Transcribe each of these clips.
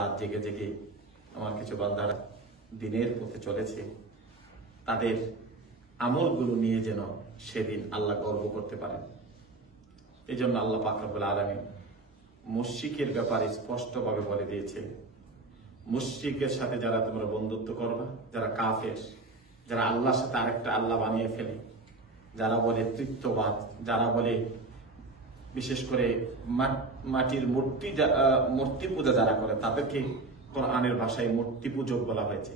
রাত জেগে জেগে আমার কিছু বান্দারা দিনের পথে চলেছে, তাদের আমলগুলো নিয়ে যেন সেদিন আল্লাহ গর্ব করতে পারেন। এই জন্য আল্লাহ পাক রব্বুল আলামিন মুশরিকের ব্যাপারে স্পষ্টভাবে বলে দিয়েছে, মুশরিকের সাথে যারা তোমরা বন্ধুত্ব করবা, যারা কাফের, যারা আল্লাহর সাথে আরেকটা আল্লাহ বানিয়ে ফেলে, যারা বলে তৃত্ববাদ, যারা বলে বিশেষ করে মাটির মূর্তি পূজা যারা করে, তাদেরকে কোরআনের ভাষায় মূর্তি পূজক বলা হয়েছে।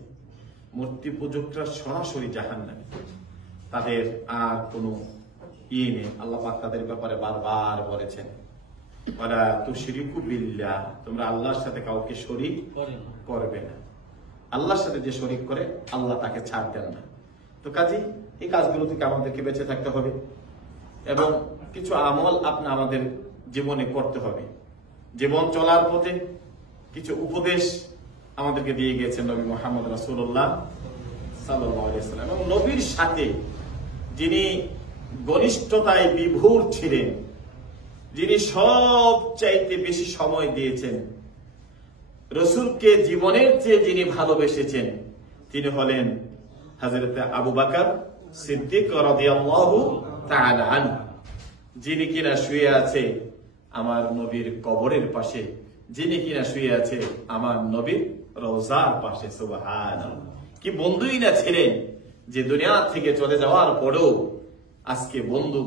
মূর্তি পূজকরা সরাসরি জাহান্নামী, তাদের আর কোনো ইয়ে নেই। আল্লাহ পাক তাদের ব্যাপারে বারবার বলেছেন, ওয়ালা তুশরিকু বিল্লাহ, তোমরা আল্লাহর সাথে কাউকে শরীক করবে না। আল্লাহর সাথে যে শরীক করে আল্লাহ তাকে ছাড় দেন না। তো কাজেই এই কাজগুলো থেকে আমাদেরকে বেঁচে থাকতে হবে এবং কিছু আমল আমাদের জীবনে করতে হবে। জীবন চলার পথে কিছু উপদেশ আমাদেরকে দিয়ে গিয়েছেন নবী মুহাম্মদ রাসূলুল্লাহ সাল্লাল্লাহু আলাইহি ওয়াসাল্লাম। এবং নবীর সাথে যিনি ঘনিষ্ঠতায় বিভোর ছিলেন, যিনি সবচাইতে বেশি সময় দিয়েছেন, রাসূলকে জীবনের চেয়ে যিনি ভালোবেসেছেন, তিনি হলেন হযরত আবু বকর সিদ্দিক রাদিয়াল্লাহু তাআলা আনহু, যিনি কিনা শুয়ে আছে আমার নবীর কবরের পাশে, যিনি কিনা শুয়ে আছে আমার নবীর রওজার পাশে। সুবহানাল্লাহ, কি বন্ধুই না ছিলেন যে দুনিয়া থেকে চলে যাওয়ার পরেও আজকে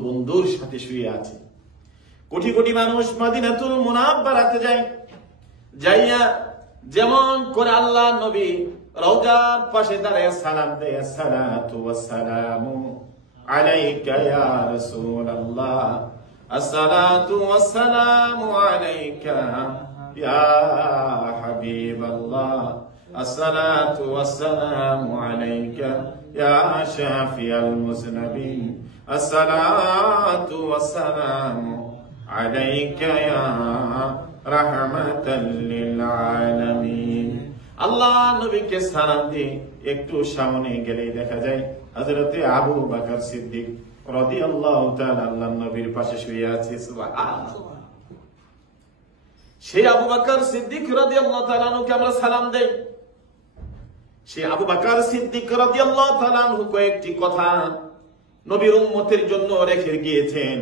বন্ধুর সাথে শুয়ে আছে। কোটি কোটি মানুষ মদিনাতুল মুনাওয়ারাতে যায়, যাইয়া যেমন করে আল্লাহ নবী রওজার পাশে দাঁড়ায় সালাম দেয়, আসসালাতু ওয়াসসালামু আলাইকা ইয়া রাসূলুল্লাহ, আসসালাতু ওয়াসসালামু আলাইকা ইয়া হাবিবাল্লাহ, আসসালাতু ওয়াসসালামু আলাইকা ইয়া শাফিয়াল মুযনিবিন, আসসালাতু ওয়াসসালামু আলাইকা ইয়া রাহমাতাল লিল আলামিন। আল্লাহ নবীকে সালাম দিয়ে একটু সামনে গেলেই দেখা যায় হযরতে আবু বকর সিদ্দিক রাদিয়াল্লাহু তাআলা আল্লাহর নবীর পাশে শুয়ে আছে। সুবহানাল্লাহ, সেই আবু বকর সিদ্দিক রাদিয়াল্লাহু তাআলা আনহুকে আমরা সালাম দেই। সেই আবু বকর সিদ্দিক রাদিয়াল্লাহু তাআলা আনহু কয়েকটি কথা নবীর উম্মতের জন্য রেখে গিয়েছেন,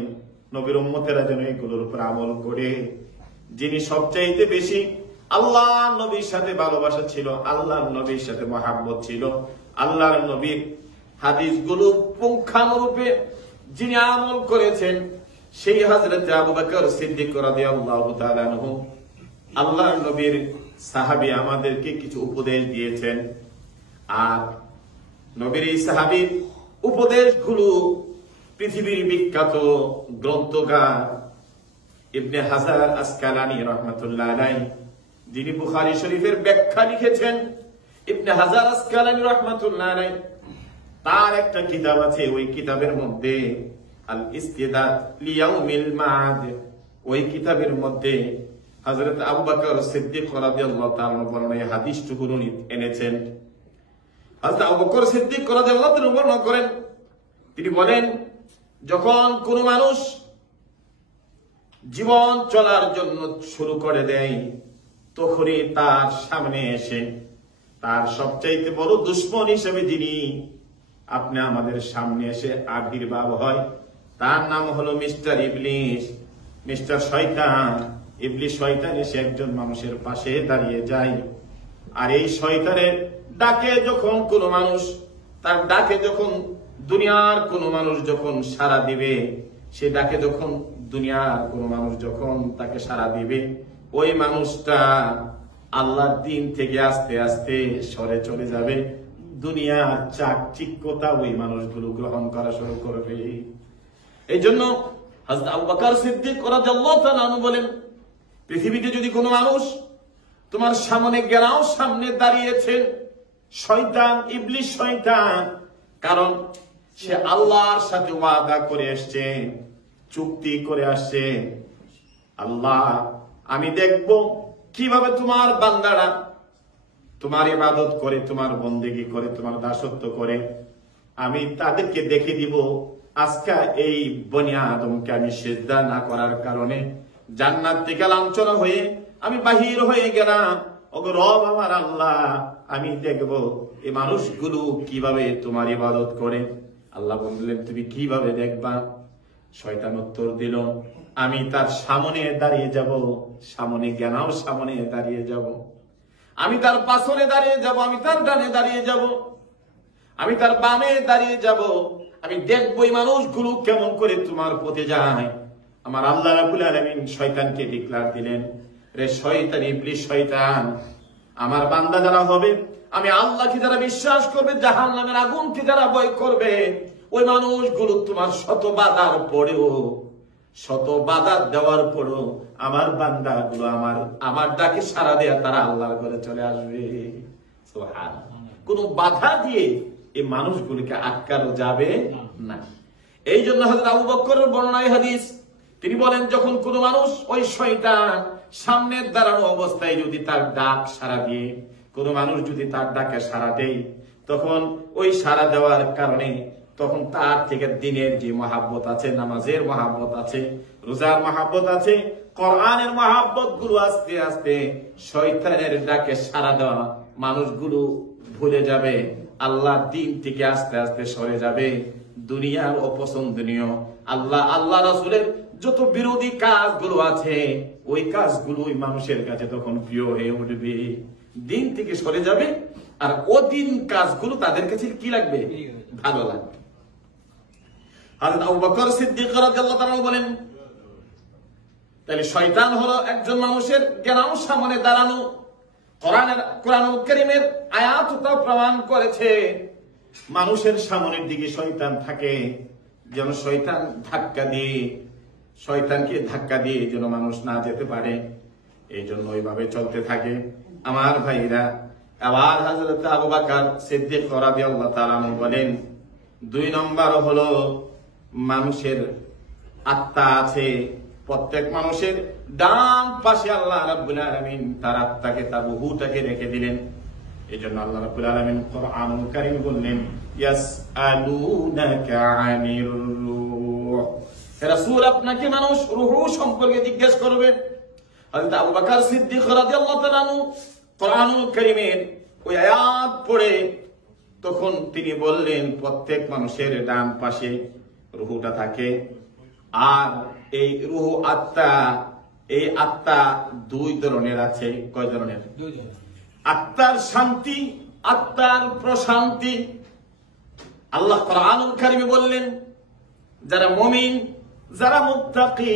নবীর উম্মতেরা যেন এগুলোর উপর আমল করে। যিনি সবচাইতে বেশি আল্লাহ নবীর সাথে ভালোবাসা ছিল, আল্লাহর নবীর সাথে মহাব্বত ছিল, আল্লাহর নবীর হাদিসগুলো পুঙ্খানুরূপে যিনি আমল করেছেন, সেই হযরত আবু বকর সিদ্দিক রাদিয়াল্লাহু তাআলা আনহু আল্লাহর নবীর সাহাবী, আমাদেরকে কিছু উপদেশ দিয়েছেন। আর নবীর এই সাহাবীর উপদেশগুলো পৃথিবীর বিখ্যাত গ্রন্থকার ইবনে হাজার আসকালানী রাহমাতুল্লাহ আলাইহি, যিনি বুখারী শরীফের ব্যাখ্যা লিখেছেন, ইবনে হাজার আসকালানী রাহমাতুল্লাহ আলাইহি, তার একটা কিতাব আছে, ওই কিতাবের মধ্যে আল ইস্তিদাদ লিয়াউমিল মাআদ, ওই কিতাবের মধ্যে হযরত আবু বকর সিদ্দিক রাদিয়াল্লাহু তাআলা বর্ণনা এই হাদিসটুকু এনেছেন। হযরত আবু বকর সিদ্দিক রাদিয়াল্লাহু তাআলা বর্ণনা করেন, তিনি বলেন, যখন কোন মানুষ জীবন চলার জন্য শুরু করে দেয়, তখনই তার সামনে এসে তার সবচাইতে বড় দুশমন হিসেবে যিনি আমাদের সামনে এসে আবির্ভাব হয়, তার নাম হলো মিস্টার ইবলিস, মিস্টার শয়তান। ইবলিস শয়তান এসে একজন মানুষের পাশে দাঁড়িয়ে যায়। আর এই শয়তানের ডাকে যখন কোন মানুষ, তার ডাকে যখন দুনিয়ার কোন মানুষ যখন সাড়া দিবে, সে ডাকে যখন দুনিয়ার কোন মানুষ যখন তাকে সাড়া দিবে, ওই মানুষটা আল্লাহর দিন থেকে আস্তে আস্তে সরে চলে যাবে। দুনিয়ার চাকচিক্যতা ওই মানুষগুলো গ্রহণ করা শুরু করবে। এই জন্য হযরত আবু বকর সিদ্দিক রাদিয়াল্লাহু তাআলা আনহু বলেন, পৃথিবীতে যদি কোনো মানুষ তোমার সামনে গেলাও সামনে দাঁড়িয়েছে, শয়তান, ইবলিস শয়তান, কারণ সে আল্লাহর সাথে ওয়াদা করে আসছে, চুক্তি করে আসছে, আল্লাহ আমি দেখব কিভাবে তোমার বান্দারা তোমার ইবাদত করে, তোমার বন্দেগী করে, তোমার দাসত্ব করে, আমি তাদেরকে দেখে দিব আজকে এই বনি আদমকে আমি সিজদা না করার কারণে জান্নাত থেকে লাঞ্ছনা হয়ে আমি বাহির হয়ে গেলাম, ওগো রব আমার আল্লাহ, আমি দেখবো এই মানুষগুলো কিভাবে তোমার ইবাদত করে। আল্লাহ বললেন তুমি কিভাবে দেখবা? শয়তান উত্তর দিল, আমি তার সামনে দাঁড়িয়ে যাব, সামনে জ্ঞানাও সামনে দাঁড়িয়ে যাব, আমি তার পাশে দাঁড়িয়ে যাব, আমি তার ডানে দাঁড়িয়ে যাব, আমি তার বামে দাঁড়িয়ে যাব, আমি দেখবো এই মানুষগুলো কেমন করে তোমার পথে যায়। আমার আল্লাহ রাব্বুল আলামিন শয়তানকে ডিক্লার দিলেন, রে শয়তান, ইবলিস শয়তান, আমার বান্দা যারা হবে, আমি আল্লাহকে যারা বিশ্বাস করবে, জাহান্নামের আগুনকে যারা ভয় করবে, ওই মানুষগুলো তোমার শত বাধার পরেও, শত বাধা দেওয়ার পরেও আমার বান্দাগুলো আমার ডাকে সাড়া দেয়া তারা আল্লাহর ঘরে চলে আসবে। সুবহানাল্লাহ। কোন বাধা দিয়ে এই মানুষগুলিকে আটকানো যাবে না। এই জন্য হযরত আবু বকরের বর্ণনায় হাদিস, তিনি বলেন যখন কোন মানুষ ওই শয়তান সামনে দাঁড়ানো অবস্থায় যদি তার ডাক সাড়া দিয়ে, কোন মানুষ যদি তার ডাকে সাড়া দেয়, তখন ওই সাড়া দেওয়ার কারণে তখন তার থেকে দিনের যে মহাব্বত আছে, নামাজের মহাব্বত আছে, রোজার মহাব্বত আছে, কোরআনের মহাব্বত গুলো আস্তে আস্তে শয়তানের ডাকে সাড়া দেওয়া মানুষগুলো ভুলে যাবে, আল্লাহর দিন থেকে আস্তে আস্তে সরে যাবে। দুনিয়ার অপছন্দনীয় আল্লাহ রাসূলের যত বিরোধী কাজগুলো আছে, ওই কাজগুলো ওই মানুষের কাছে তখন প্রিয় হয়ে উঠবে, দিন থেকে সরে যাবে, আর অদিন কাজগুলো তাদের কাছে কি লাগবে? ভালো লাগবে। হযরত আবু বকর সিদ্দিক রাদিয়াল্লাহু তাআলা বলেন, তাহলে শয়তান হলো একজন মানুষের জ্ঞানাও সামনে দাঁড়ানো। কোরআনুল কারীমের আয়াত তা প্রমাণ করেছে, মানুষের সামনের দিকে শয়তান থাকে, যেন শয়তানকে ধাক্কা দিয়ে যেন মানুষ না যেতে পারে, এই জন্য ওইভাবে চলতে থাকে। আমার ভাইরা, আবার হযরত আবু বকর সিদ্দিক রাদিয়াল্লাহু তাআলা বলেন, 2 নম্বর হলো মানুষের আত্মা আছে। প্রত্যেক মানুষের ডান পাশে আল্লাহ রাব্বুল আলামিন তার আত্মাকে, তার রূহটাকে রেখে দিলেন। এই জন্য আল্লাহ রাব্বুল আলামিন কোরআনুল কারীম বললেন, ইয়াসআলুনাকা আনির রূহ, রাসূল আপনাকে মানুষ রূহ সম্পর্কে জিজ্ঞেস করবে। হযরত আবু বকর সিদ্দিক রাদিয়াল্লাহু তাআলা কোরআনুল কারীমের ওই আয়াত পড়ে তখন তিনি বললেন, প্রত্যেক মানুষের ডান পাশে রূহটা থাকে। আর এই রূহ আত্মা, এই আত্মা 2 ধরনের আছে। কয় ধরনের? 2 ধরনের। আত্মার শান্তি, আত্মার প্রশান্তি। আল্লাহ কোরআনুল কারীমে বললেন, যারা মুমিন, যারা মুত্তাকি,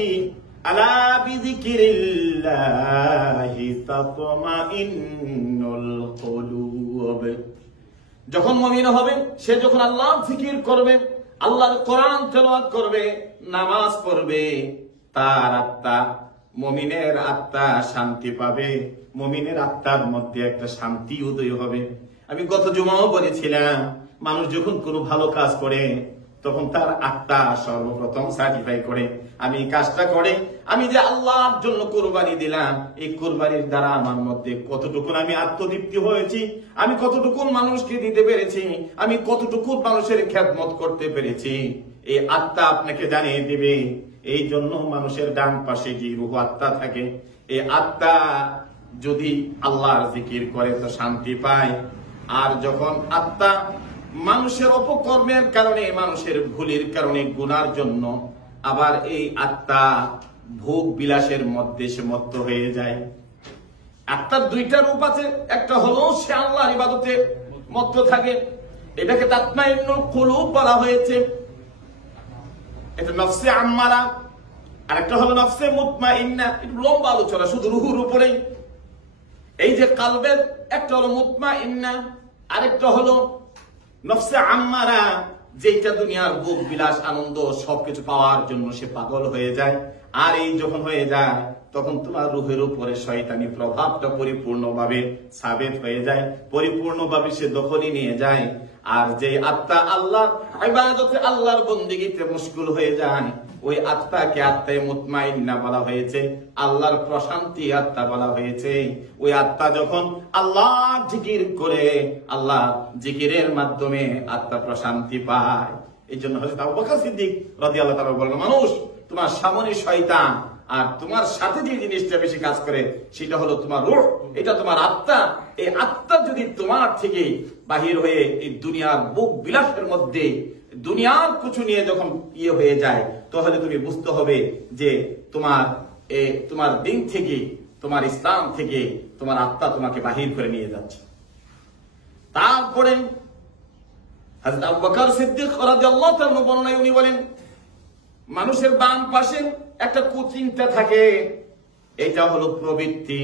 আলা বিযিকিরিল্লাহি তাতমাইন্নুল কুলুব, যখন মুমিন হবে, সে যখন আল্লাহর জিকির করবে, আল্লাহর কোরআন তেলাওয়াত করবে, নামাজ পড়বে, তার আত্মা, মুমিনের আত্মা শান্তি পাবে, মুমিনের আত্মার মধ্যে একটা শান্তি উদয় হবে। আমি গত জুমাও বলেছিলাম, মানুষ যখন কোনো ভালো কাজ করে তখন তার আত্মা সর্বপ্রথম সার্টিফাই করে, আমি কাজটা করে আমি যে আল্লাহর জন্য কুরবানি দিলাম, এই কুরবানির দ্বারা আমার মধ্যে কতটুকু আমি আত্মতৃপ্তি হয়েছি, আমি কতটুকু মানুষকে দিতে পেরেছি, আমি কতটুকু মানুষের খেদমত করতে পেরেছি, এই আত্মা আপনাকে জানিয়ে দিবে। এই জন্য মানুষের ডান পাশে যে রূহ আত্মা থাকে, এই আত্মা যদি আল্লাহর জিকির করে তো শান্তি পায়। আর যখন আত্মা মানুষের অপকর্মের কারণে, মানুষের ভুলের কারণে, গুনার জন্য আবার এই আত্মা ভোগ বিলাসের মধ্যে সে মত্ত হয়ে যায়। আত্মার 2টা রূপ আছে, একটা হলো সে আল্লাহর ইবাদতে মত্ত থাকে, এটাকে তাতমাইন্নুল কুলুব বলা হয়েছে, এটা নফসে আম্মারা। আর একটা হলো নফসে মুতমাইন্না। একটু লম্বা আলোচনা শুধু রুহুর উপরেই। এই যে কালবের একটা হলো মুতমাইন্না, আরেকটা হলো নফসে আম্মারা, যেটা দুনিয়ার ভোগ বিলাস আনন্দ সবকিছু পাওয়ার জন্য সে পাগল হয়ে যায়। আর এই যখন হয়ে যায় তখন তোমার রুহের উপরে শয়তানি প্রভাবটা পরিপূর্ণভাবে সাবেত হয়ে যায়, পরিপূর্ণভাবে সে দখলে নিয়ে যায়। আর যে আত্মা আল্লাহর ইবাদতে, আল্লাহর বন্দেগীতে মুশগুল হয়ে যায়, ওই আত্মাকে আত্মায়ে মুতমাইন্না বলা হয়েছে, আল্লাহর প্রশান্তি আত্মা বলা হয়েছে। ওই আত্মা যখন আল্লাহ জিকির করে, আল্লাহ জিকিরের মাধ্যমে আত্মা প্রশান্তি পায়। এই জন্য হযরত আবু বকর সিদ্দিক রাদিয়াল্লাহু তাআলা বলেন, মানুষ তোমার সামনে শয়তান, আর তোমার সাথে যে জিনিসটা বেশি কাজ করে সেটা হলো তোমার রূহ, এটা তোমার আত্মা। এই আত্মা যদি তোমার থেকে বাহির হয়ে এই দুনিয়ার বুক বিলাসের মধ্যে দুনিয়ার কিছু নিয়ে যখন হয়ে যায়, তাহলে তুমি বুঝতে হবে যে তোমার দিন থেকে, তোমার ইসলাম থেকে তোমার আত্মা তোমাকে বাহির করে নিয়ে যাচ্ছে। তারপরে হযরত আবু বকর সিদ্দিক রাদিয়াল্লাহু তাআলা বর্ণনায় উনি বলেন, মানুষের বাম পাশে একটা কুচিন্তা থাকে, এটা হলো প্রবৃত্তি।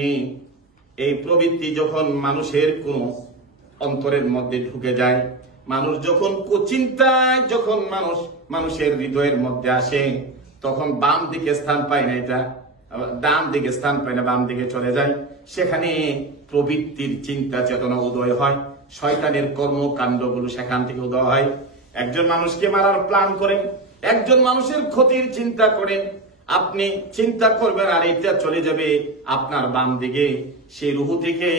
এই প্রবৃত্তি যখন মানুষের কোন অন্তরের মধ্যে ঢুকে যায়, মানুষ যখন কুচিন্তায় যখন মানুষের হৃদয়ের মধ্যে আসে, তখন বাম দিকে স্থান পায় না, এটা ডান দিকে স্থান পায় না, বাম দিকে চলে যায়। সেখানে প্রবৃত্তির চিন্তা চেতনা উদয় হয়, শয়তানের কর্মকাণ্ডগুলো সেখান থেকে উদয় হয়। একজন মানুষকে মারার প্ল্যান করেন, একজন মানুষের ক্ষতির চিন্তা করেন, আপনি চিন্তা করবেন আর এটা চলে যাবে আপনার বাম দিকে। সেই রুহু থেকে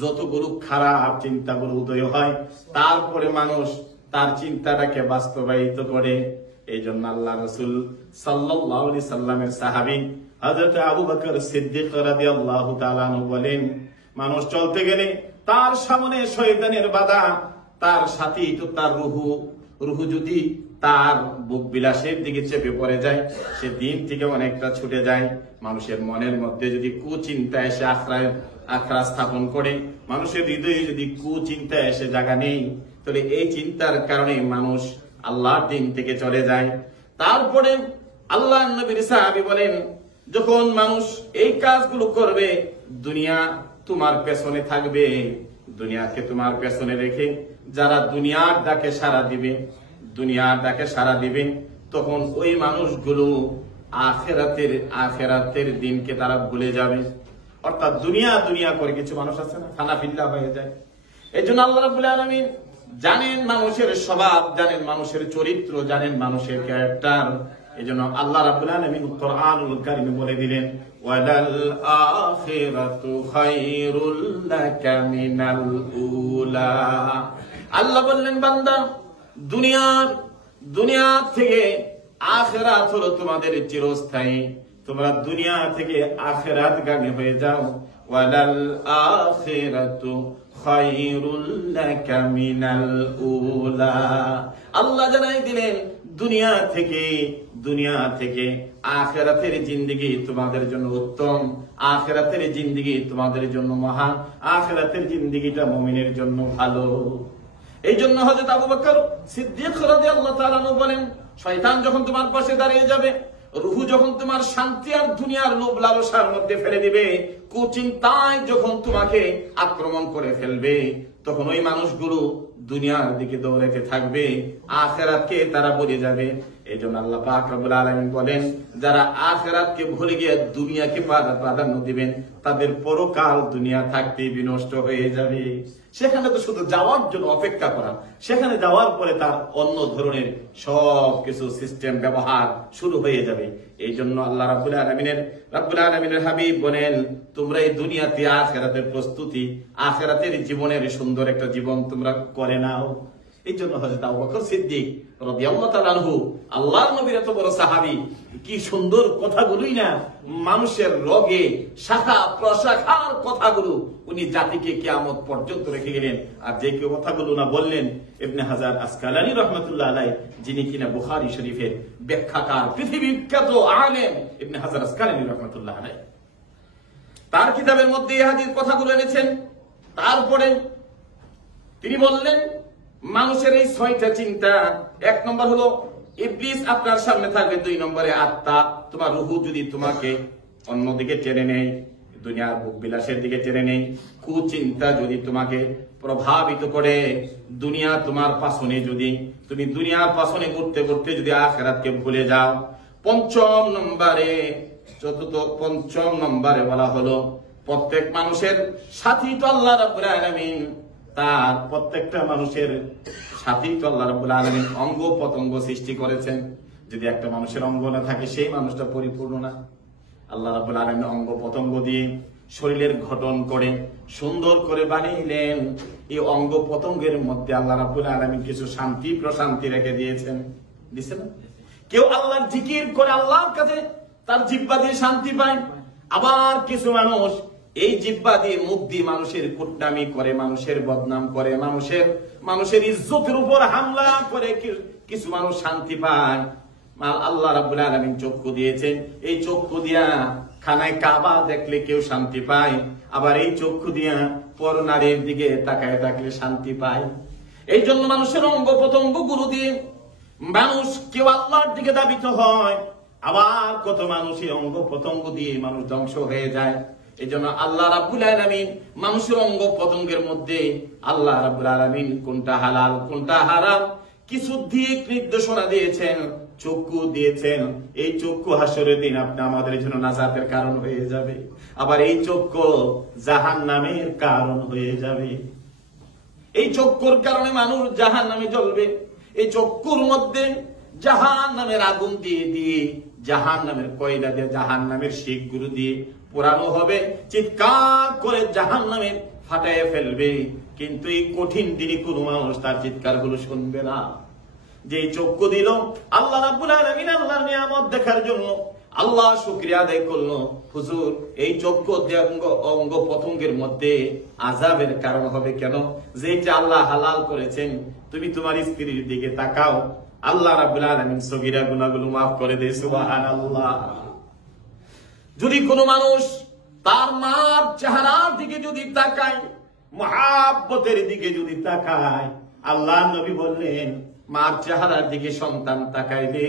যতগুলো খারাপ চিন্তাগুলো উদয় হয়, তারপরে মানুষ তার চিন্তাটাকে বাস্তবায়িত করে। এই জন্য আল্লাহ রাসূল সাল্লাল্লাহু আলাইহি সাল্লামের সাহাবী হযরত আবু বকর সিদ্দিক রাদিয়াল্লাহু তাআলা আনহু বলেন, মানুষ চলতে গেলে তার সামনে শয়তানের বাধা, তার সাথী তো তার রুহু যদি তার বুক বিলাসের দিকে চেপে পড়ে যায়, সে দিন থেকে অনেকটা ছুটে যায়। মানুষের মনের মধ্যে যদি কুচিন্তা এসে আখড়া স্থাপন করে, মানুষের হৃদয়ে যদি কুচিন্তা এসে জায়গা নেই, তাহলে এই চিন্তার কারণে মানুষ আল্লাহর দিন থেকে চলে যায়। তারপরে আল্লাহর নবীর সাহাবী বলেন, যখন মানুষ এই কাজগুলো করবে, দুনিয়া তোমার পেছনে থাকবে, দুনিয়াকে তোমার পেছনে রেখে যারা দুনিয়ার ডাকে সাড়া দিবে, তখন ওই মানুষগুলো আখেরাতের দিনকে তারা ভুলে যাবে। অর্থাৎ দুনিয়া করে কিছু মানুষ আছে না, ফানাফিল্লাহ হয়ে যায়। এই জন্য আল্লাহ রাব্বুল আলামিন জানেন মানুষের স্বভাব, জানেন মানুষের চরিত্র, জানেন মানুষের ক্যারেক্টার। এই জন্য আল্লাহ রাব্বুল আলামিন কুরআনুল কারীমে বলে দিলেন, ওয়ালাল আখিরাতু খায়রুল লাকা মিনাল উলা। আল্লাহ বললেন, বান্দা, দুনিয়া থেকে আখিরাত হলো তোমাদের চিরস্থায়ী, তোমরা দুনিয়া থেকে আখিরাতগামী হয়ে যাও। ওয়ালাল আখিরাতু খায়রুল লাকা মিনাল উলা। আল্লাহ জানাই দিলেন, দুনিয়া থেকে আখিরাতের জিন্দেগি তোমাদের জন্য উত্তম, আখিরাতের জিন্দেগি তোমাদের জন্য মহান, আখিরাতের জিন্দেগিটা মুমিনের জন্য ভালো। এই জন্য হযরত আবু বকর সিদ্দিক রাদিয়াল্লাহু তাআলা আনহু বলেন, শয়তান যখন তোমার পাশে দাঁড়িয়ে যাবে, রুহু যখন তোমার শান্তি আর দুনিয়ার লোভ লালসার মধ্যে ফেলে দিবে, কুচিন্তায় যখন তোমাকে আক্রমণ করে ফেলবে, তখন ওই মানুষগুলো দুনিয়ার দিকে দৌড়াতে থাকবে, আখিরাতকে তারা ভুলে যাবে। এই জন্য আল্লাহ পাক রব্বুল আলামিন বলেন, যারা আখিরাতকে ভুলে গিয়ে দুনিয়াকে প্রাধান্য দিবেন, তাদের পরকাল দুনিয়া থাকতেই বিনষ্ট হয়ে যাবে। সেখানে তো শুধু যাওয়ার জন্য অপেক্ষা করা, সেখানে যাওয়ার পরে তার অন্য ধরনের সব কিছু সিস্টেম ব্যবহার শুরু হয়ে যাবে। এই জন্য আল্লাহ রাব্বুল আলামিনের হাবিব বলেন, তোমরা এই দুনিয়াতে আখিরাতের প্রস্তুতি, আখিরাতের জীবনের সুন্দর একটা জীবন তোমরা করে নাও। এই জন্য হযরত আবু বকর সিদ্দিক রাদিয়াল্লাহু তাআলা আনহু, আল্লাহর নবীর এত বড় সাহাবী, কি সুন্দর কথাগুলোই না মানুষের রগে শাখা প্রশাখার কথাগুলো উনি জাতিকে কিয়ামত পর্যন্ত রেখে গেলেন। আর যে কথাগুলো না বললেন ইবনে হাজার আসকালানী রাহমাতুল্লাহ আলাইহি, যিনি কিনা বুখারী শরীফের ব্যাখ্যাকার, পৃথিবীর খ্যাত আলেম ইবনে হাজার আসকালানী রাহমাতুল্লাহ আলাইহি, তার কিতাবের মধ্যে এই হাদিস কথাগুলো এনেছেন। তারপরে তিনি বললেন, মানুষের এই 6টা চিন্তা, 1 নম্বর হলো ইবলিস আপনার সামনে থাকবে, 2 নম্বরে আত্মা, তোমার রুহু যদি তোমাকে অন্যদিকে টেনে নেয়, দুনিয়ার ভোগ বিলাসের দিকে টেনে নেয়, কুচিন্তা যদি তোমাকে প্রভাবিত করে, দুনিয়া তোমার পাশনে, যদি তুমি দুনিয়ার পাশনে ঘুরতে ঘুরতে যদি আখিরাতকে ভুলে যাও। 5 নম্বরে বলা হলো, প্রত্যেক মানুষের সাথী তো আল্লাহ রাব্বুল আলামিন, তার প্রত্যেকটা মানুষের সাথী তো আল্লাহ রাব্বুল আলামিন অঙ্গ প্রত্যঙ্গ সৃষ্টি করেছেন। যদি একটা মানুষের অঙ্গ না থাকে, সেই মানুষটা পরিপূর্ণ না। আল্লাহ রাব্বুল আলামিন অঙ্গ প্রত্যঙ্গ দিয়ে শরীরের গঠন করে সুন্দর করে বানিয়েলেন। এই অঙ্গ প্রত্যঙ্গের মধ্যে আল্লাহ রাব্বুল আলামিন কিছু শান্তি প্রশান্তি রেখে দিয়েছেন, দিছে না? কেউ আল্লাহর জিকির করে, আল্লাহর কাছে তার জিহ্বা দিয়ে শান্তি পায়। আবার কিছু মানুষ এই জিহ্বা দিয়ে, মুখ দিয়ে মানুষের কুটনামি করে, মানুষের বদনাম করে, মানুষের ইজ্জতের উপর হামলা করে কিছু মানুষ শান্তি পায়। আল্লাহ রাব্বুল আলামিন চক্ষু দিয়েছেন, এই চক্ষু দিয়া খানায় কাবা দেখলে কেউ শান্তি পায়, আবার এই চক্ষু দিয়া পর নারীর দিকে তাকায় থাকলে শান্তি পায়। এই জন্য মানুষের অঙ্গ প্রত্যঙ্গ গুলো দিয়ে মানুষ কেউ আল্লাহর দিকে ধাবিত হয়, আবার কত মানুষের অঙ্গ প্রত্যঙ্গ দিয়ে মানুষ ধ্বংস হয়ে যায়। এই জন্য আল্লাহ রাব্বুল আলামিন মানুষের অঙ্গ প্রত্যঙ্গের মধ্যে আল্লাহ রাব্বুল আলামিন কোনটা হালাল কোনটা হারাম কিছু দিক নির্দেশনা দিয়েছেন, চক্ষু দিয়েছেন। এই চক্ষু হাসরের দিন আপনি আমাদের জন্য নাজাতের কারণ হয়ে যাবে, আবার এই চক্ষু জাহান্নামের কারণ হয়ে যাবে। এই চক্ষুর কারণে মানুষ জাহান্নামে জ্বলবে। এই চক্ষুর মধ্যে জাহান্নামের আগুন দিয়ে দিয়ে, জাহান্নামের কয়লা দিয়ে, জাহান্নামের শিখগুলো দিয়ে পোড়ানো হবে, চিৎকার করে জাহান্নামের ফাটাইয়া ফেলবে। কিন্তু এই কঠিন দিনে কোনো মানুষ তার চিৎকার গুলো শুনবে না। যে চক্ষু দিল আল্লাহ রাব্বুল আলামিন আল্লাহর নিয়ামত দেখার জন্য, আল্লাহ শুকরিয়া আদায় করলো। হুজুর এই চক্ষু অঙ্গ প্রত্যঙ্গের মধ্যে আযাবের কারণ হবে কেন? যেটা আল্লাহ হালাল করেছেন, তুমি তোমার স্ত্রীর দিকে তাকাও, আল্লাহ রাব্বুল আলামিন সগীরা গুনাহগুলো মাফ করে দেয়। সুবহানাল্লাহ। যদি কোনো মানুষ তার মার চেহারার দিকে যদি তাকায়, মুহাব্বতের দিকে যদি তাকায়, আল্লাহ নবী বললেন মার চেহারার দিকে সন্তান তাকাইলে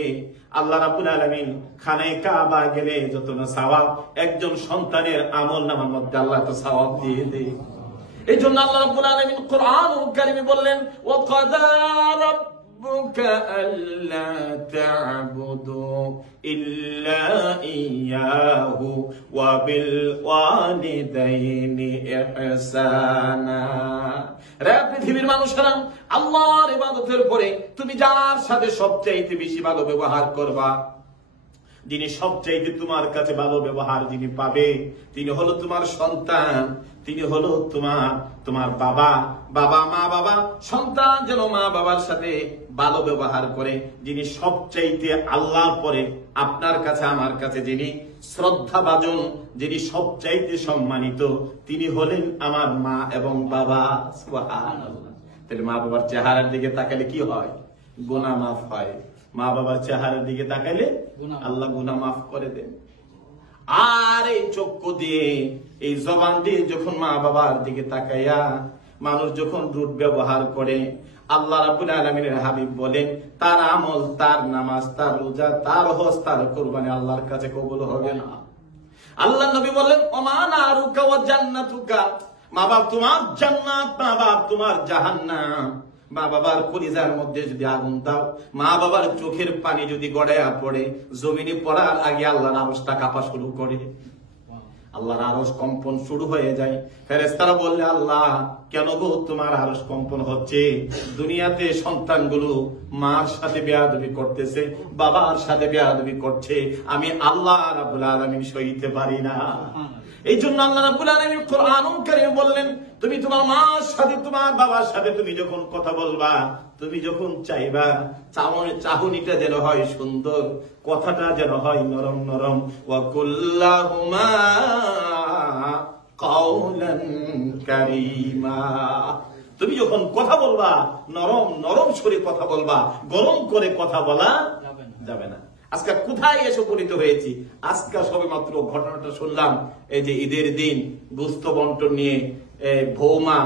আল্লাহ রাব্বুল আলামিন খানায় কাবা গেলে যত না সওয়াব, একজন সন্তানের আমলনামার মধ্যে আল্লাহ তো সওয়াব দিয়ে দেয়। এই জন্য আল্লাহ রাব্বুল আলামিন কুরআনুল কারীমে বললেন, ওয়া কাদা রাব্বুকা আল্লা তা'বুদু ইল্লা ইয়াহু ওয়া বিল ওয়ালিদাইনি ইহসানা। রে পৃথিবীর মানুষেরা, আল্লাহর ইবাদতের পরে তুমি যার সাথে সবচাইতে বেশি ভালো ব্যবহার করবা, যিনি সবচাইতে তোমার কাছে ভালো ব্যবহার যিনি পাবে, তিনি হলো তোমার সন্তান, তিনি হলো তোমার বাবা। মা বাবা, সন্তান যেন মা বাবার সাথে ভালো ব্যবহার করে। যিনি সবচাইতে আল্লাহর পরে আপনার কাছে আমার কাছে যিনি শ্রদ্ধাভাজন, যিনি সবচাইতে সম্মানিত, তিনি হলেন আমার মা এবং বাবা। সুবহানাল্লাহ। তাহলে মা বাবার চেহারার দিকে তাকালে কি হয়? গুনাহ মাফ হয়। মা বাবার চেহারার দিকে তাকাইলে আল্লাহ গুনাহ মাফ করে দেন। আর এই চক্ষু দিয়ে, এই জবান দিয়ে যখন মা বাবার দিকে তাকাইয়া মানুষ যখন রূঢ় ব্যবহার করে, আল্লাহ রাব্বুল আলামিনের হাবিব বলেন তার আমল, তার নামাজ, তার রোজা, তার হজ, তার কুরবানি আল্লাহর কাছে কবুল হবে না। আল্লাহ নবী বলেন ওমা নারুকা ওয়া জান্নাতুকা, মা বাপ তোমার জান্নাত, মা বাপ তোমার জাহান্নাম। মা বাবার কলিজার মধ্যে যদি আগুন দাও, মা বাবার চোখের পানি যদি গড়াইয়া পড়ে, জমিনে পড়ার আগে আল্লাহর আরশটা কাঁপা শুরু করে, আল্লাহর আরশ কম্পন শুরু হয়ে যায়। ফেরেশতারা বললে আল্লাহ কেন গো তোমার আরশ কম্পন হচ্ছে? দুনিয়াতে সন্তানগুলো মার সাথে বেয়াদবি করতেছে, বাবার সাথে বেয়াদবি করছে, আমি আল্লাহ রাব্বুল আলামিন সইতে পারি না। এই জন্য আল্লাহ রাব্বুল আলামিন কুরআনুল কারীমে বললেন তুমি তোমার মার সাথে, তোমার বাবার সাথে তুমি যখন কথা বলবা, তুমি যখন চাইবা, চাহনিটা যেন হয় সুন্দর, কথাটা যেন হয় নরম নরম। ওয়া কুল্লাহুমা কাওলান কারীমা, তুমি যখন কথা বলবা নরম নরম সুরে কথা বলবা, গরম করে কথা বলা যাবে না। আজকে কোথায় এসে উপনীত হয়েছি? আজকে সবে মাত্র ঘটনাটা শুনলাম, এই যে ঈদের দিন গোস্ত বন্টন নিয়ে বৌমা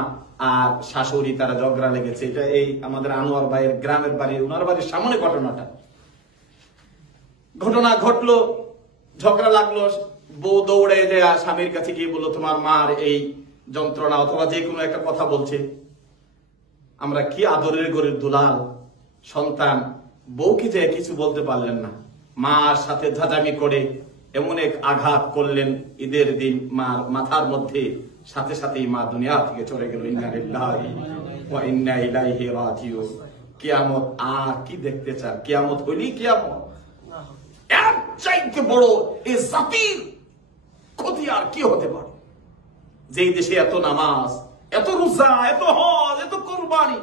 আর শাশুড়ি তারা ঝগড়া লেগেছে। এটা এই আমাদের আনোয়ার ভাইয়ের গ্রামের বাড়ি, ওনার বাড়ির সামনে ঘটনা ঘটলো, ঝগড়া লাগলো, বউ দৌড়ে যায় স্বামীর কাছে গিয়ে বললো তোমার মার এই যন্ত্রণা, অথবা যে কোনো একটা কথা বলছে। আমরা কি আদরের গরিব দুলাল সন্তান, বউকে যে কিছু বলতে পারলেন না, মার সাথে ঝাঁঝামি করে এমন এক আঘাত করলেন ঈদের দিন মার মাথার মধ্যে, সাথে সাথেই মা দুনিয়া থেকে চলে গেল। ইন্না লিল্লাহি ওয়া ইন্না ইলাইহি রাজিউন। কিয়ামত আর কি দেখতে চান? কিয়ামত হইলি কিয়ামত, এর চাইতে বড় এই জাতির ক্ষতি আর কি হতে পারে? যেই দেশে এত নামাজ, এত রোজা, এত হজ, এত কুরবানি,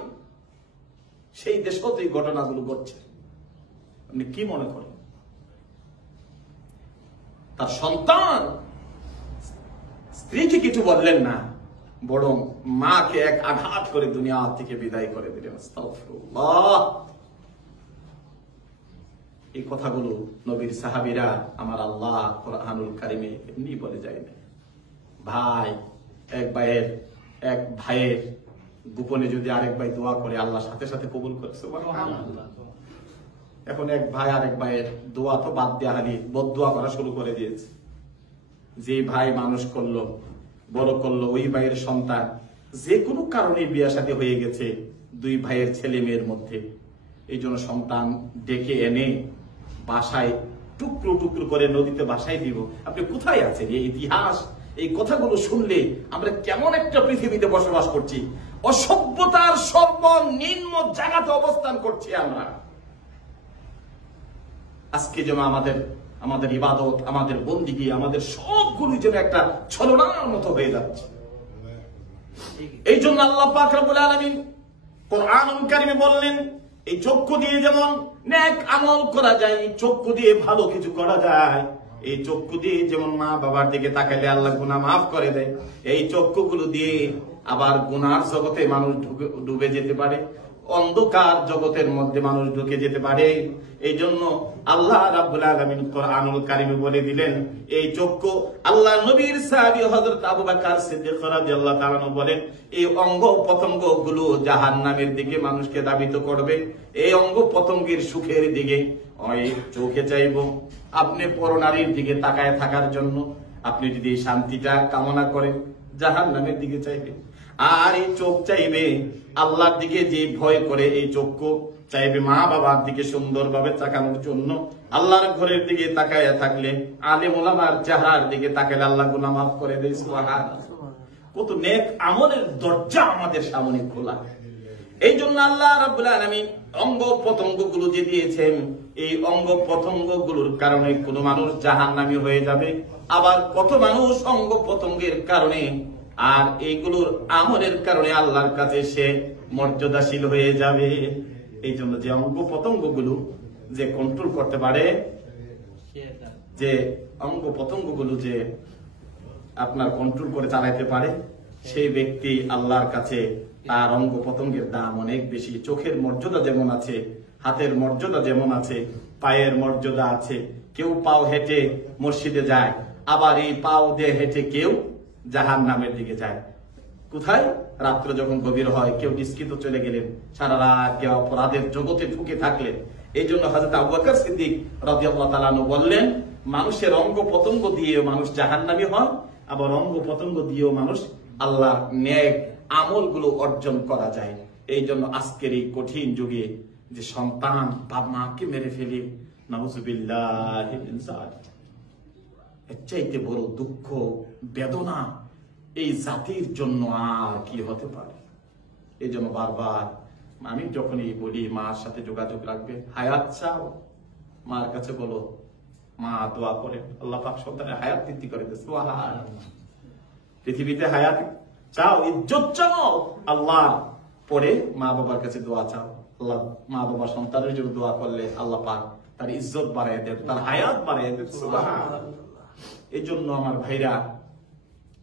সেই দেশেও তো এই ঘটনাগুলো ঘটছে। আপনি কি মনে করেন? তার সন্তান স্ত্রীকে কিছু বললেন না, বরং মাকে এক আঘাত করে দুনিয়া থেকে বিদায় করে দিলেন। আস্তাগফিরুল্লাহ। এই কথাগুলো নবীর সাহাবীরা আমার আল্লাহ কুরআনুল কারীমে এমনি বলে যায় না। ভাই এক ভাইয়ের গোপনে যদি আরেক ভাই দোয়া করে আল্লাহ সাথে সাথে কবুল করে, সুবহানাল্লাহ। এখন এক ভাই আরেক ভাইয়ের দোয়া তো বাদ দেওয়া হারি, বদদোয়া করা শুরু করে দিয়েছে। যে ভাই মানুষ করলো, বড় করলো, ওই ভাইয়ের সন্তান যে কোনো কারণে বিয়ে শাদী হয়ে গেছে দুই ভাইয়ের ছেলে মেয়ের মধ্যে, এই জন্য সন্তান ডেকে এনে বাসায় টুকরো টুকরো করে নদীতে বাসায় দিব। আপনি কোথায় আছেন? এই ইতিহাস, এই কথাগুলো শুনলে আমরা কেমন একটা পৃথিবীতে বসবাস করছি, অসভ্যতার সর্বনিম্ন জায়গাতে অবস্থান করছি আমরা। আজকে যেন আমাদের ইবাদত, আমাদের বন্দিগি, আমাদের সবগুলো যেন একটা ছলনার মতো হয়ে যাচ্ছে। এই জন্য আল্লাহ পাক রব্বুল আলামিন কোরআনুল কারীমে বললেন, এই চক্ষু দিয়ে যেমন নেক আমল করা যায়, এই চক্ষু দিয়ে ভালো কিছু করা যায়, এই চক্ষু দিয়ে যেমন মা বাবার দিকে তাকাইলে আল্লাহ গুনাহ মাফ করে দেয়, এই চক্ষুগুলো দিয়ে আবার গুনার জগতে মানুষ ডুবে যেতে পারে, অন্ধকার জগতের মধ্যে মানুষ ঢুকে যেতে পারে। এই জন্য আল্লাহ রাব্বুল আলামিন কোরআনুল কারীমে বলে দিলেন, এই চক্ষু আল্লাহ নবীর সাহাবী হযরত আবু বকর সিদ্দিক রাদিয়াল্লাহু তাআলা বলেন, এই অঙ্গ প্রত্যঙ্গ গুলো জাহান্নামের দিকে মানুষকে ধাবিত করবে। এই অঙ্গ প্রত্যঙ্গের সুখের দিকে ওই চোখে চাইবো। আপনি পরনারীর দিকে তাকায় থাকার জন্য আপনি যদি শান্তিটা কামনা করেন, জাহান্নামের দিকে চাইবে। আর এই চোখ চাইবে আল্লাহর দিকে, যে ভয় করে এই চক্ষু চাইবে মা বাবার দিকে সুন্দরভাবে তাকানোর জন্য। আল্লাহর ঘরের দিকে তাকায় থাকলে, আলেম ওলামার চেহারার দিকে তাকালে আল্লাহ গুনাহ মাফ করে দেয়। সুবহানাল্লাহ। কত নেক আমলের দরজা আমাদের সামনে খোলা। এই জন্য আল্লাহ রাব্বুল আলামিন অঙ্গ প্রত্যঙ্গ গুলো যে দিয়েছেন, এই অঙ্গ প্রত্যঙ্গ গুলোর কারণে কোন মানুষ জাহান্নামী হয়ে যাবে, আবার কত মানুষ অঙ্গ প্রত্যঙ্গের কারণে আর এইগুলোর আমলের কারণে আল্লাহর কাছে সে মর্যাদাশীল হয়ে যাবে। এই জন্য যে অঙ্গ প্রত্যঙ্গ গুলো যে কন্ট্রোল করতে পারে, যে অঙ্গ প্রত্যঙ্গ গুলো যে আপনার কন্ট্রোল করে চালাইতে পারে, সেই ব্যক্তি আল্লাহর কাছে তার অঙ্গ প্রত্যঙ্গের দাম অনেক বেশি। চোখের মর্যাদা যেমন আছে, হাতের মর্যাদা যেমন আছে, পায়ের মর্যাদা আছে। কেউ পাও হেঁটে মসজিদে যায়, আবার এই পাও দিয়ে হেঁটে কেউ জাহান্নামের দিকে যায়। কোথায়? রাত্র যখন গভীর হয়, কেউ নিষ্কৃত চলে গেলেন, সারা রাত কেউ অপরাধের জগতে ঢুকে থাকলেন। এই জন্য হযরত আবু বকর সিদ্দিক রাদিয়াল্লাহু তাআলা আনহু বললেন, মানুষের অঙ্গ প্রত্যঙ্গ দিয়ে মানুষ জাহান্নামী হয়, আবার অঙ্গ প্রত্যঙ্গ দিয়েও মানুষ আল্লাহর নেক আমলগুলো অর্জন করা যায়। এই জন্য আজকের এই কঠিন যুগে যে সন্তান বাপ মাকে মেরে ফেলে, নাউযুবিল্লাহি মিন যালিক, এর চাইতে বড় দুঃখ বেদনা এই জাতির জন্য আর কি হতে পারে। এই জন্য বারবার আমি যখনই বলি মার সাথে যোগাযোগ রাখবে, হায়াত চাও, মার কাছে বলো, মা দোয়া করে আল্লাহ পাক সন্তানের হায়াত বৃদ্ধি করে দেয়। সুবহানাল্লাহ। পৃথিবীতে হায়াত চাও, ইজ্জত চাও, আল্লাহ পরে মা বাবার কাছে দোয়া চাও। আল্লাহ মা বাবা সন্তানের জন্য দোয়া করলে আল্লাহ পাক তার ইজ্জত বাড়ায় দেন, তার হায়াত বাড়ায় দেন। সুবহানাল্লাহ। এই জন্য আমার ভাইরা,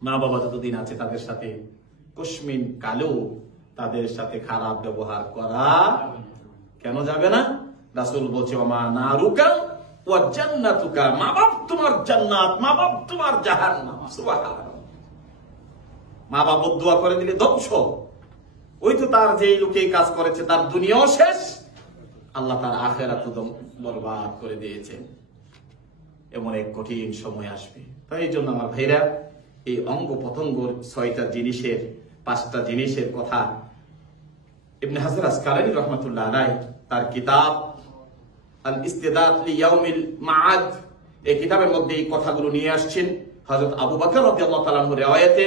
মা বাবা যতদিন আছে তাদের সাথে কুসমিন কালেও তাদের সাথে খারাপ ব্যবহার করা কেন যাবে না? রাসূল বলছে, ওমা নারুকা ওয়া জান্নাতুকা, মা বাপ তোমার জান্নাত, মা বাপ তোমার জাহান্নাম। সুবহানাল্লাহ। মা বাপ দোয়া করে দিলে ধ্বংস, ওই তো তার যে লোকে কাজ করেছে তার দুনিয়াও শেষ, আল্লাহ তার আখিরাতও বরবাদ করে দিয়েছেন। এমন এক কঠিন সময় আসবে। তাই এই জন্য আমার ভাইরা, এই অঙ্গ প্রত্যঙ্গর 6টা জিনিসের 5টা জিনিসের কথা ইবনে হাজার আসকালানী রাহমাতুল্লাহ আলাইহি তার কিতাব আল ইস্তিদাদ লিয়াউমিল মাআদ, এই কিতাবের মধ্যে এই কথাগুলো নিয়ে আসছেন। হযরত আবু বকর রাদিয়াল্লাহু তাআলা আনহু riwayate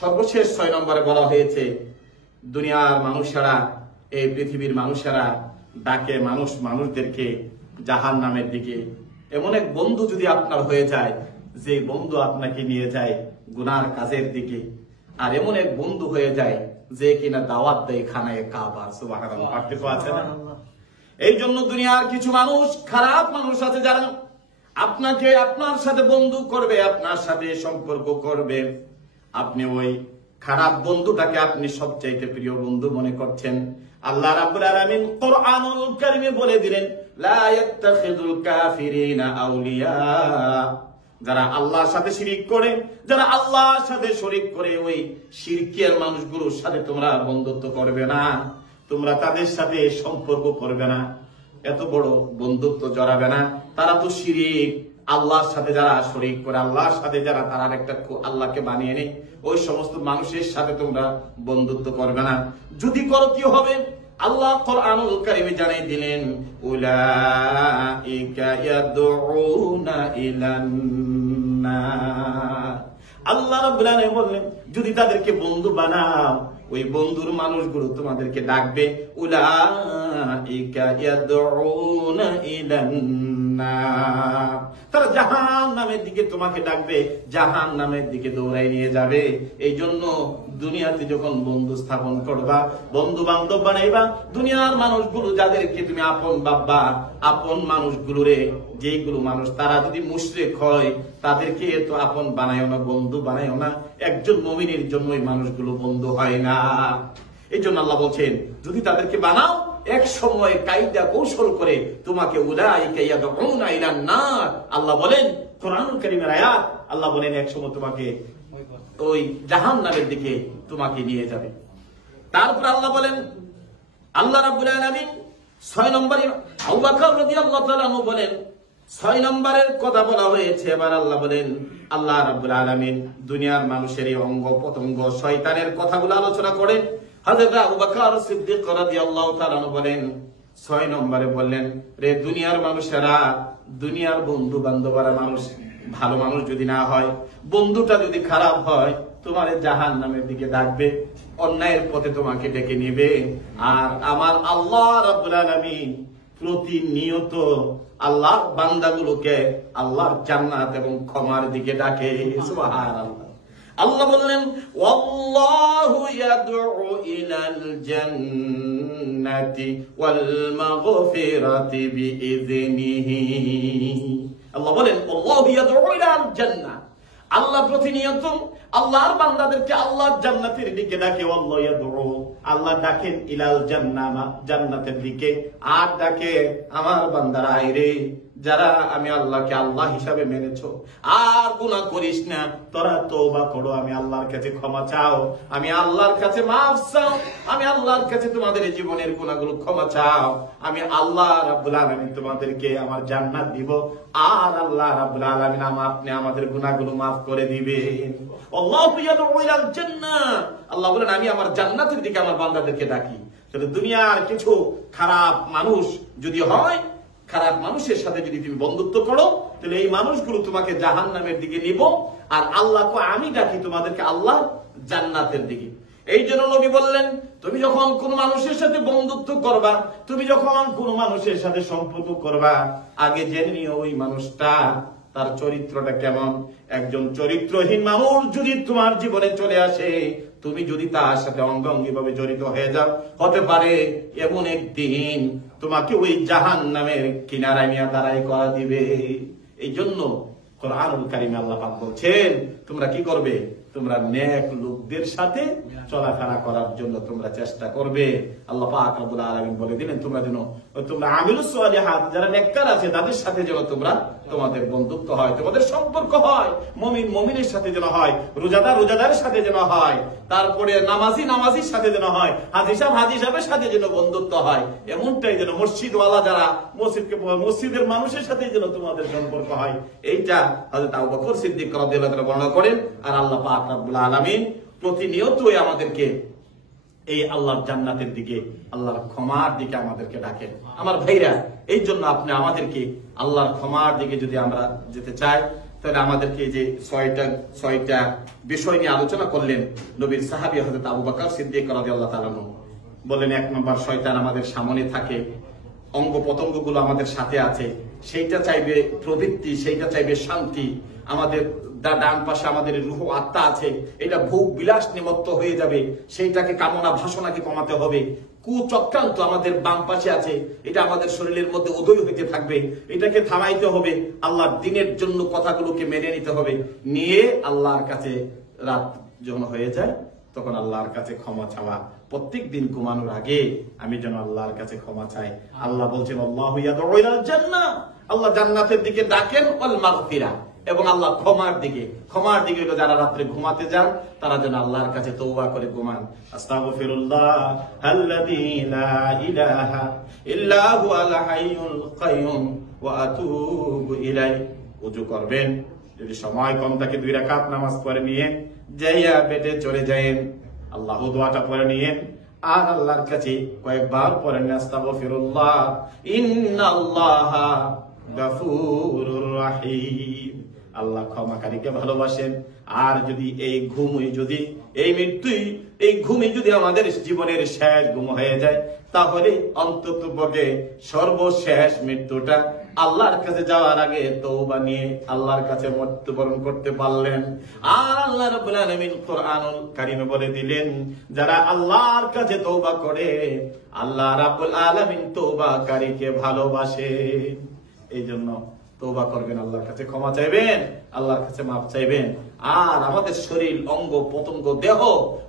সর্বশেষ 6 নম্বরে বলা হয়েছে, দুনিয়ার মানুষেরা, এই পৃথিবীর মানুষেরা ডাকে মানুষদেরকে জাহান্নামের দিকে। এমন এক বন্ধু যদি আপনার হয়ে যায়, যে বন্ধু আপনাকে নিয়ে যায় গুনার কাজের দিকে, আর এমন এক বন্ধু হয়ে যায় যে কিনা দাওয়াত দেয় খানায় কাবা। সুবহানাল্লাহ। পার্থক্য আছে না? এই জন্য দুনিয়ার কিছু মানুষ, খারাপ মানুষ আছে যারা আপনাকে আপনার সাথে বন্ধু করবে, আপনার সাথে সম্পর্ক করবে, আপনি ওই খারাপ বন্ধুটাকে আপনি সবচাইতে প্রিয় বন্ধু মনে করছেন। আল্লাহ রাব্বুল আলামিন কোরআনুল কারীমে বলে দিলেন, লা ইয়াত্তাখিযুল কাফিরিনা আউলিয়া, যারা আল্লাহর সাথে শিরিক করে, যারা আল্লাহর সাথে শরীক করে, ওই শিরকিয়ার মানুষগুলোর সাথে তোমরা বন্ধুত্ব করবে না, তোমরা তাদের সাথে সম্পর্ক করবে না, এত বড় বন্ধুত্ব জড়াবে না। তারা তো শিরিক, আল্লাহর সাথে যারা শরীক করে, আল্লাহর সাথে যারা তারা একটা আল্লাহকে বানিয়ে নেয়, ওই সমস্ত মানুষের সাথে তোমরা বন্ধুত্ব করবে না। যদি করো কি হবে? আল্লাহ কোরআনুল কারীমে জানিয়ে দিলেন, উলাইকা ইয়াদউনা ইলান নার। আল্লাহ রাব্বুল আলামিন বললেন, যদি তাদেরকে বন্ধু বানাও, ওই বন্ধুর মানুষগুলো তোমাদেরকে ডাকবে, উলাইকা ইয়াদউনা ইলান নার, তারা জাহান্নামের দিকে তোমাকে ডাকবে, জাহান্নামের দিকে দৌড়াই নিয়ে যাবে। এই জন্য দুনিয়াতে যখন বন্ধু স্থাপন করবা, বন্ধু বান্ধব বানাইবা, দুনিয়ার মানুষগুলো যাদেরকে তুমি আপন ভাববা, আপন মানুষগুলো রে, যেইগুলো মানুষ তারা যদি মুশরিক হয়, তাদেরকে তো আপন বানায়ও না, বন্ধু বানায়ও না। একজন মুমিনের জন্য ওই মানুষগুলো বন্ধু হয় না। এই জন্য আল্লাহ বলছেন, যদি তাদেরকে বানাও, এক সময় কায়দা কৌশল করে তোমাকে উলাইকা ইয়াদউনা ইলান নার, আল্লাহ বলেন কোরআনুল কারীমের আয়াত, আল্লাহ বলেন এক সময় তোমাকে ওই জাহান্নামের দিকে তোমাকে নিয়ে যাবে। তারপর আল্লাহ বলেন, আল্লাহ রাব্বুল আলামিন 6 নম্বরে আবু বকর রাদিয়াল্লাহু তাআলা আনহু বলেন, 6 নম্বরের কথা বলা হয়েছে। এবার আল্লাহ বলেন, আল্লাহ রাব্বুল আলামিন দুনিয়ার মানুষের এই অঙ্গ প্রত্যঙ্গ শয়তানের কথাগুলো আলোচনা করে হযরত আবু বকর সিদ্দিক রাদিয়াল্লাহু তাআলা আনহু বলেন, 6 নম্বরে বললেন, রে দুনিয়ার মানুষেরা, দুনিয়ার বন্ধু বান্ধবরা মানুষ ভালো মানুষ যদি না হয়, বন্ধুটা যদি খারাপ হয়, তোমার জাহান্নামের দিকে ডাকবে, অন্যায়ের পথে তোমাকে ডেকে নেবে। আর আমার আল্লাহ রাব্বুল আলামিন প্রতিনিয়ত আল্লাহর বান্দাগুলোকে আল্লাহর জান্নাত এবং ক্ষমার দিকে ডাকে। সুবহানাল্লাহ। আল্লাহ বললেন, ওয়াল্লাহু ইয়াদউ ইলাল জান্নাতি ওয়াল মাগফিরাতি বিইযনিহি। আল্লাহ বলেন, আল্লাহু ইয়াদউ ইলাল জান্নাহ, আল্লাহ প্রতিনিয়ত আল্লাহর বান্দাদেরকে আল্লাহর জান্নাতের দিকে ডাকে। আল্লাহু ইয়াদউ, আল্লাহ ডাকেন ইলাল জান্নাহ, জান্নাতের দিকে। আর ডাকে, আমার বান্দারা আইরে, যারা আমি আল্লাহকে আল্লাহ হিসাবে মেনেছো, আর গুনাহ করিস না, তোরা তওবা করো, আমি আল্লাহর কাছে ক্ষমা চাও, আমি আল্লাহর কাছে মাফ চাও, আমি আল্লাহর কাছে তোমাদের জীবনের গুনাহগুলো ক্ষমা চাও, আমি আল্লাহ রাব্বুল আলামিন তোমাদেরকে আমার জান্নাত দিব, আর আল্লাহ রাব্বুল আলামিন আপনি আমাদের গুনাহগুলো মাফ করে দিবেন। আল্লাহু ইয়াদউ ইলাল জান্নাহ, আল্লাহ বলেন আমি আমার জান্নাতের দিকে আমার বান্দাদেরকে ডাকি। তাহলে দুনিয়ার কিছু খারাপ মানুষ যদি হয়, খারাপ মানুষের সাথে যদি তুমি বন্ধুত্ব করো, তাহলে এই মানুষগুলো তোমাকে জাহান্নামের দিকে নিব, আর আল্লাহকে আমি ডাকি তোমাদেরকে আল্লাহ জান্নাতের দিকে। এই জন্য নবী বললেন, তুমি যখন কোন মানুষের সাথে বন্ধুত্ব করবা, তুমি যখন কোন মানুষের সাথে সম্পর্ক করবা, আগে জেনে নিও ওই মানুষটা, তার চরিত্রটা কেমন। একজন চরিত্রহীন মানুষ যদি তোমার জীবনে চলে আসে, তুমি যদি তার সাথে অঙ্গাঙ্গি ভাবে জড়িত হয়ে যাও, হতে পারে এমন একদিন তোমাকে ওই জাহান্নামের কিনারায় নিয়ে দাঁড়াই করা দিবে। এই জন্য কোরআনুল কারীমে আল্লাহ পাক বলছেন, তোমরা কি করবে? তোমরা নেক লোকদের সাথে চলাফেরা করার জন্য তোমরা চেষ্টা করবে। আল্লাহ পাক রব্বুল আলামিন বলে দিলেন, তোমরা আমিলুস সালিহাত, যারা নেককার আছে তাদের সাথে যেন তোমাদের বন্ধুত্ব হয়, তোমাদের সম্পর্ক হয়, মুমিন মুমিনের সাথে যেন হয়, রোজাদার রোজাদারের সাথে যেন হয়, তারপরে নামাজি নামাজির সাথে যেন হয়, হাজী সাহেবের সাথে যেন বন্ধুত্ব হয়। এমনটাই যেন মসজিদওয়ালা যারা মসজিদের মানুষের সাথে যেন তোমাদের সম্পর্ক হয়। এইটা হযরত আবু বকর সিদ্দিক রাদিয়াল্লাহু তাআলা বর্ণনা করেন। আর আল্লাহ পাক রব্বুল আলামিন প্রতিনিয়তই আমাদেরকে এই আল্লাহর জান্নাতের দিকে, আল্লাহর ক্ষমার দিকে আমাদেরকে ডাকেন। আমার ভাইরা, এই জন্য আপনি আমাদেরকে আল্লাহর ক্ষমার দিকে যদি আমরা যেতে চাই, তাহলে আমাদেরকে যে ছয়টা বিষয় নিয়ে আলোচনা করলেন নবীর সাহাবী হযরত আবু বকর সিদ্দিক রাদিয়াল্লাহু তাআলা বলেন, 1 নম্বর, শয়তান আমাদের সামনে থাকে, অঙ্গ প্রত্যঙ্গগুলো আমাদের সাথে আছে, সেইটা চাইবে প্রবৃত্তি, সেইটা চাইবে শান্তি, আমাদের ডান পাশে আমাদের রূহ আত্মা আছে, এটা ভোগ বিলাস নিমত্ত হয়ে যাবে, সেইটাকে কামনা বাসনাকে কমাতে হবে। কুচক্রান্ত আমাদের বাম পাশে আছে, এটা আমাদের শরীরের মধ্যে উদয় হইতে থাকবে, এটাকে থামাইতে হবে। আল্লাহর দ্বীনের জন্য কথাগুলোকে মেনে নিতে হবে, নিয়ে আল্লাহর কাছে রাত যখন হয়ে যায় তখন আল্লাহর কাছে ক্ষমা চাওয়া। প্রত্যেক দিন ঘুমানোর আগে আমি যেন আল্লাহর কাছে ক্ষমা চাই। আল্লাহ বলছেন আল্লাহু ইয়াদউ ইলাল জান্নাহ, আল্লাহ জান্নাতের দিকে ডাকেন, ওয়াল মাগফিরা, এবং আল্লাহ ক্ষমার দিকে। ক্ষমার দিকে হলো যারা রাত্রে ঘুমাতে যান তারা যেন আল্লাহর কাছে তওবা করে ঘুমান। আস্তাগফিরুল্লাহ আল্লাযী লা ইলাহা ইল্লা হুয়াল হাইয়ুল কাইয়ুম ওয়া আতুবু ইলাইহি। ওযু করবেন, যদি সময় কম থাকে 2 রাকাত নামাজ পড়ে নিয়ে যাইয়া বেডে চলে যায়েন, আল্লাহ দোয়াটা পড়ে নিয়েন, আর আল্লাহর কাছে কয়েকবার পড়েন আস্তাগফিরুল্লাহ ইন্নাল্লাহা গাফুরুর রাহিম। আল্লাহ ক্ষমাকারীকে ভালোবাসেন। আর যদি এই ঘুমই, যদি এই মৃত্যুই, এই ঘুমই যদি আমাদের জীবনের শেষ ঘুম হয়ে যায়, তাহলে অন্তত পক্ষে সর্বশেষ মৃত্যুটা আল্লাহর কাছে যাওয়ার আগে তওবা নিয়ে আল্লাহর কাছে মৃত্যুবরণ করতে পারলেন। আর আল্লাহ রাব্বুল আলামিন কোরআনুল কারীমে বলে দিলেন, যারা আল্লাহর কাছে তওবা করে আল্লাহ রাব্বুল আলামিন তওবাকারীকে ভালোবাসে। এই জন্য তওবা করবেন, আল্লাহর কাছে ক্ষমা চাইবেন, আল্লাহর কাছে মাফ চাইবেন। আর আমাদের শরীর, অঙ্গ প্রত্যঙ্গ, দেহ,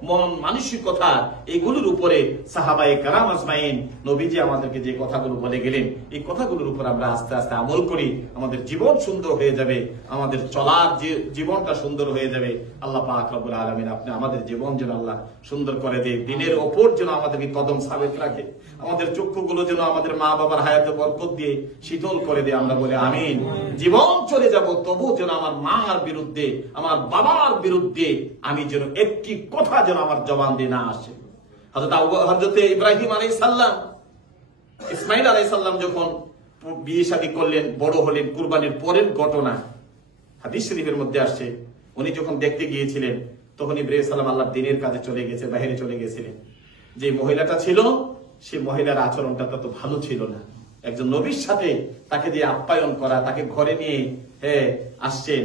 মন, মানসিকতা, এগুলোর উপরে সাহাবায়ে কেরাম আজমাইন নবীজি আমাদেরকে যে কথাগুলো বলে গেলেন, এই কথাগুলোর উপর আমরা আস্তে আস্তে আমল করি, আমাদের জীবন সুন্দর হয়ে যাবে, আমাদের চলার যে জীবনটা সুন্দর হয়ে যাবে। আল্লাহ পাক রব্বুল আলামিন আপনি আমাদের জীবন যেন আল্লাহ সুন্দর করে দেয়, দিনের ওপর যেন আমাদেরকে কদম সাবেত রাখে, আমাদের চক্ষুগুলো যেন আমাদের মা বাবার হায়াতে বরকত দিয়ে শীতল করে দেয়। আমরা বলে আমিন। জীবন চলে যাব, তবু যেন আমার মার বিরুদ্ধে, আমার বাবার বিরুদ্ধে আমি যেন একটি কথা যেন আমার জবান দিয়ে না আসে। হযরত ইব্রাহিম আলাইহিস সালাম, ইসমাইল আলাইহিস সালাম যখন বিয়ে শাদী করলেন, বড় হলেন, কুরবানির পরের ঘটনা হাদিস শরীফের মধ্যে আসছে। উনি যখন দেখতে গিয়েছিলেন তখন ইব্রাহিম সালাম আল্লাহর দ্বীনের কাজে চলে গেছে, বাইরে চলে গেছিলেন। যে মহিলাটা ছিল, সে মহিলার আচরণটা তত ভালো ছিল না। একজন নবীর সাথে তাকে দিয়ে আপ্যায়ন করা, তাকে ঘরে নিয়ে আসছেন,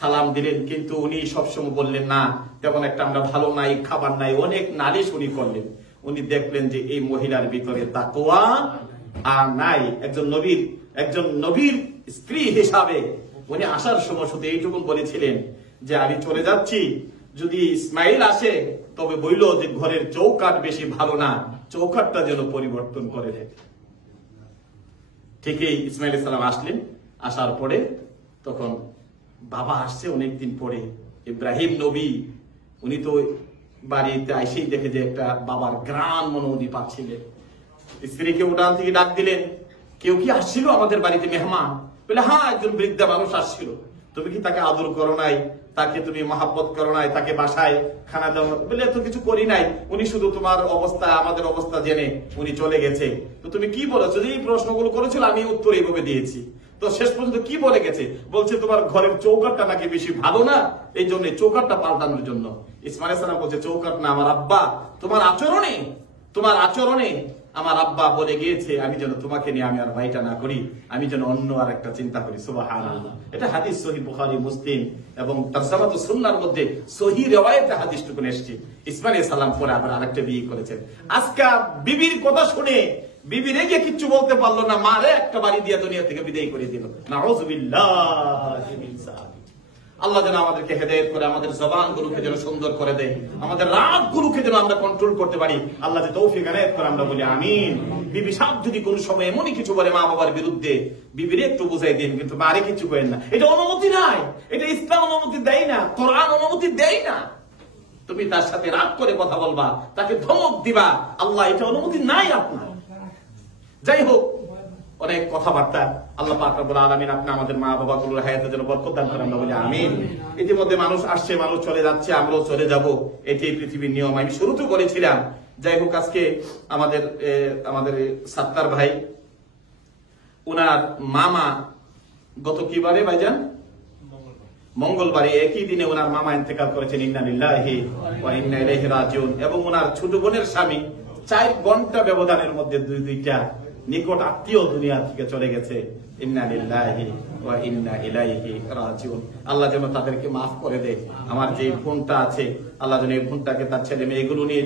সালাম দিলেন, কিন্তু উনি সবসময় বললেন না, তেমন একটা আমরা ভালো নাই, খাবার নাই, অনেক নালিশ উনি করলেন। উনি দেখলেন যে এই মহিলার ভিতরে তাকওয়া আর নাই। একজন নবীর স্ত্রী হিসাবে উনি আসার সময় শুধু এইটুকু বলেছিলেন যে আমি চলে যাচ্ছি, যদি ইসমাইল আসে তবে বইল যে ঘরের চৌকাঠ বেশি ভালো না, চৌকাঠটা যেন পরিবর্তন করে দেয়। ঠিকই ইসমাইল সালাম আসলেন। আসার পরে তখন বাবা আসছে অনেকদিন পরে, ইব্রাহিম নবী, উনি তো বাড়িতে এসেই দেখে যে একটা বাবার গ্রাম মনে উনি পাচ্ছিলেন। স্ত্রীকে উঠান থেকে ডাক দিলেন, কেউ কি আসছিল আমাদের বাড়িতে মেহমান? বলে হ্যাঁ, একজন বৃদ্ধা মানুষ আসছিল। তুমি কি তাকে আদর করো নাই, তাকে তুমি মহাব্বত করো নাই, তাকে বাসায় খানা দাও? বলে এত কিছু করি নাই, উনি শুধু তোমার অবস্থা, আমাদের অবস্থা জেনে উনি চলে গেছে। তো তুমি কি বলেছো? যে এই প্রশ্নগুলো করেছিল, আমি উত্তর এইভাবে দিয়েছি। তো শেষ পর্যন্ত কি বলে গেছে? বলছে তোমার ঘরের চৌকাঠটা নাকি বেশি ভালো না, এই জন্য চৌকাঠটা পাল্টানোর জন্য। ইসমাইল সালাম বলছে চৌকাঠ না, আমার আব্বা, তোমার আচরণে আমার আব্বা বলে গিয়েছে আমি যেন তোমাকে নিয়ে আমি আর ভাইটা না করি, আমি যেন অন্য আর একটা চিন্তা করি। সুবহানাল্লাহ। এটা হাদিস সহিহ বুখারী, মুসলিম এবং তারজামাতুস সুন্নাহর মধ্যে সহিহ riwayate হাদিসটুকু এসেছে। ইসমাইল সালাম পরে আবার আরেকটা বিয়ে করেছেন। আজকে বিবির কথা শুনে বিবি রেগে কিচ্ছু বলতে পারলো না, মারে একটা বাড়ি দিয়ে দুনিয়া থেকে বিদায় করে দিল। নাউযুবিল্লাহি মিন যালিক। আল্লাহ যেন আমাদেরকে হেদায়েত করে, আমাদের জবানগুলোকে যেন সুন্দর করে দেয়, আমাদের রাতগুলোকে যেন আমরা কন্ট্রোল করতে পারি। আল্লাহ যে তৌফিক এনায়েত করে আমরা বলি আমিন। বিবি সাহেব যদি কোন সময় এমনই কিছু বলে মা বাবার বিরুদ্ধে, বিবিরে একটু বুঝাই দিন, কিন্তু মারে কিছু করেন না। এটা অনুমতি নাই, এটা ইসলাম অনুমতি দেয় না, কোরআন অনুমতি দেয় না। তুমি তার সাথে রাগ করে কথা বলবা, তাকে ধমক দিবা, আল্লাহ এটা অনুমতি নাই আপনার। যাই হোক, অনেক কথাবার্তা। আল্লাহ পাক রব্বুল আলামিন আপনি আমাদের মা বাবাগুলোর হায়াতে যেন বরকত দান করেন, আমরা বলি আমিন। ইতিমধ্যে মানুষ আসছে, মানুষ চলে যাচ্ছে, আমরাও চলে যাব, এটাই পৃথিবীর নিয়ম। আমি শুরুতে বলেছিলাম। যাই হোক, আজকে আমাদের সাত্তার ভাই, উনার মামা গত কিবারে ভাইজান মঙ্গলবারে একই দিনে ওনার মামা ইন্তেকাল করেছেন। ইন্না লিল্লাহি ওয়া ইন্না ইলাইহি রাজিউন। এবং ওনার ছোট বোনের স্বামী 4 ঘন্টা ব্যবধানের মধ্যে দুইটা নিকট আত্মীয় দুনিয়া থেকে চলে গেছে, ইন্না লিল্লাহি ওয়া ইন্না ইলাইহি রাজিউন। আল্লাহ যেন তাদেরকে মাফ করে দেয়। আমার যে বোনটা আছে, আল্লাহ যেন এই বোনটাকে তার ছেলে মেয়েগুলো নিয়ে